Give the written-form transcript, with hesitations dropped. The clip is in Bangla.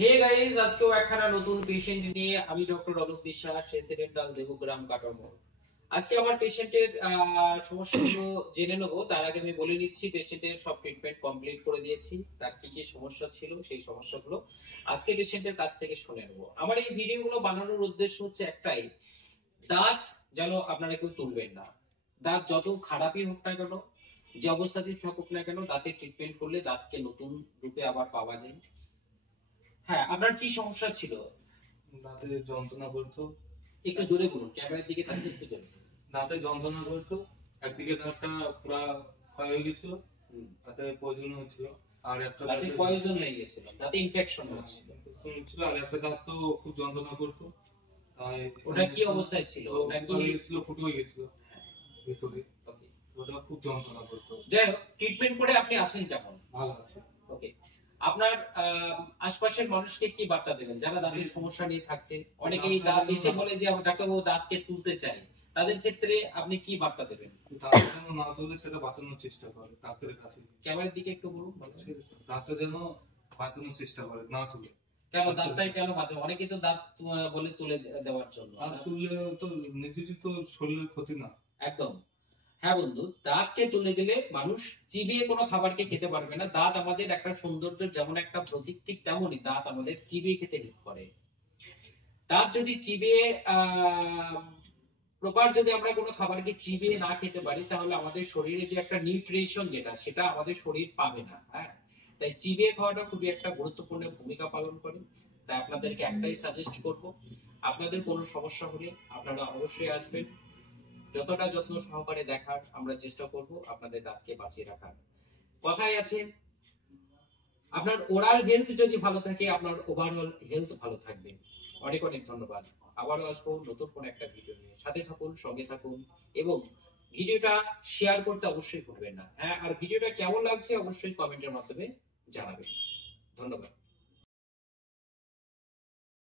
হে গাইস, আজকেও একখানা নতুন পেশেন্ট নিয়ে আমি ডক্টর অলোক বিশ্বাস, রেসিডেন্টাল দেবগ্রাম কাটামো। আজকে আমার পেশেন্টের সমস্যাগুলো জেনে নেবো। তার আগে আমি বলে নিচ্ছি, পেশেন্টের সব ট্রিটমেন্ট কমপ্লিট করে দিয়েছি। তার কি কি সমস্যা ছিল সেই সমস্যাগুলো আজকে পেশেন্টের কাছ থেকে শুনে নেবো। আমার এই ভিডিওগুলো বানানোর উদ্দেশ্য হচ্ছে একটাই, দাঁত যেন আপনারা কেউ তুলবেন না। দাঁত যত খারাপই হোক না কেন, যে অবস্থাতেই থাকুক না কেন, দাঁতের ট্রিটমেন্ট করলে দাঁতকে নতুন রূপে আবার পাওয়া যায়। হ্যাঁ, আপনার কি সমস্যা ছিল? দাঁতে যন্ত্রণা করতো। একটু জোরে বলুন, ক্যামেরার দিকে তাকিয়ে একটু জোরে। দাঁতে যন্ত্রণা করতো, একদিকে দাঁতটা পুরো ক্ষয় হয়ে গেছিল, তাতে পয়জন হয়েছিল। আর একটা দাঁতে পয়জন হয়ে গেছিল, দাঁতে ইনফেকশন হচ্ছিল, আর একটা দাঁত তো খুব যন্ত্রণা করতো। তাই ওটা কি অবস্থায় ছিল? ওটা কি গেছিল, ফুটো হয়ে গেছিল ভিতরে। ওটা খুব যন্ত্রণা করতো। যাই হোক, ট্রিটমেন্ট করে আপনি আছেন কেমন? ভালো আছে। ওকে, আপনার আশপাশের মানুষকে কি বার্তা দেবেন যারা দাঁতের সমস্যা নিয়ে থাকছে? অনেকেই দাঁত এসে বলে যে আমার ডাক্তারবাবু দাঁতকে তুলতে চাই, তাদের ক্ষেত্রে আপনি কি বার্তা দেবেন? দাঁত যেন না তুলে সেটা বাঁচানোর চেষ্টা করে ডাক্তারের কাছে। ক্যামেরার দিকে একটু বলুন। দাঁতটা যেন বাঁচানোর চেষ্টা করে, না তুলে। কেন দাঁতটাই কেন বাঁচাবো? অনেকেই তো দাঁত বলে তুলে দেওয়ার জন্য। দাঁত তুললে তো নিজেরই তো শরীরের ক্ষতি না। একদম। হ্যাঁ বন্ধু, দাঁতকে তুলে দিলে মানুষ চিবিয়ে কোনো খাবারকে খেতে পারবে না। দাঁত আমাদের একটা সৌন্দর্য, যেমন একটা প্রতীক, ঠিক তেমনই দাঁত আমাদের চিবিয়ে খেতে হেল্প করে। দাঁত যদি চিবিয়ে প্রপার যদি আমরা কোনো খাবারকে চিবিয়ে না খেতে পারি, তাহলে আমাদের শরীরে যে একটা নিউট্রিশন যেটা, সেটা আমাদের শরীর পাবে না। হ্যাঁ, তাই চিবিয়ে খাওয়াটা খুবই একটা গুরুত্বপূর্ণ ভূমিকা পালন করে। তাই আপনাদেরকে একটাই সাজেস্ট করব, আপনাদের কোনো সমস্যা হলে আপনারা অবশ্যই আসবেন। যতটা যত্ন সহকারে দেখার আমরা চেষ্টা করব আপনাদের দাঁতকে বাঁচিয়ে রাখার। কথাই আছে, আপনার ওরাল হেলথ যদি ভালো থাকে, আপনার ওভারঅল হেলথ ভালো থাকবে। অনেক অনেক ধন্যবাদ। আবারও আসবো নতুন কোন একটা ভিডিও নিয়ে। সাথে থাকুন, সঙ্গে থাকুন, এবং ভিডিওটা শেয়ার করতে অবশ্যই ভুলবেন না। হ্যাঁ, আর ভিডিওটা কেমন লাগছে অবশ্যই কমেন্টের মাধ্যমে জানাবেন। ধন্যবাদ।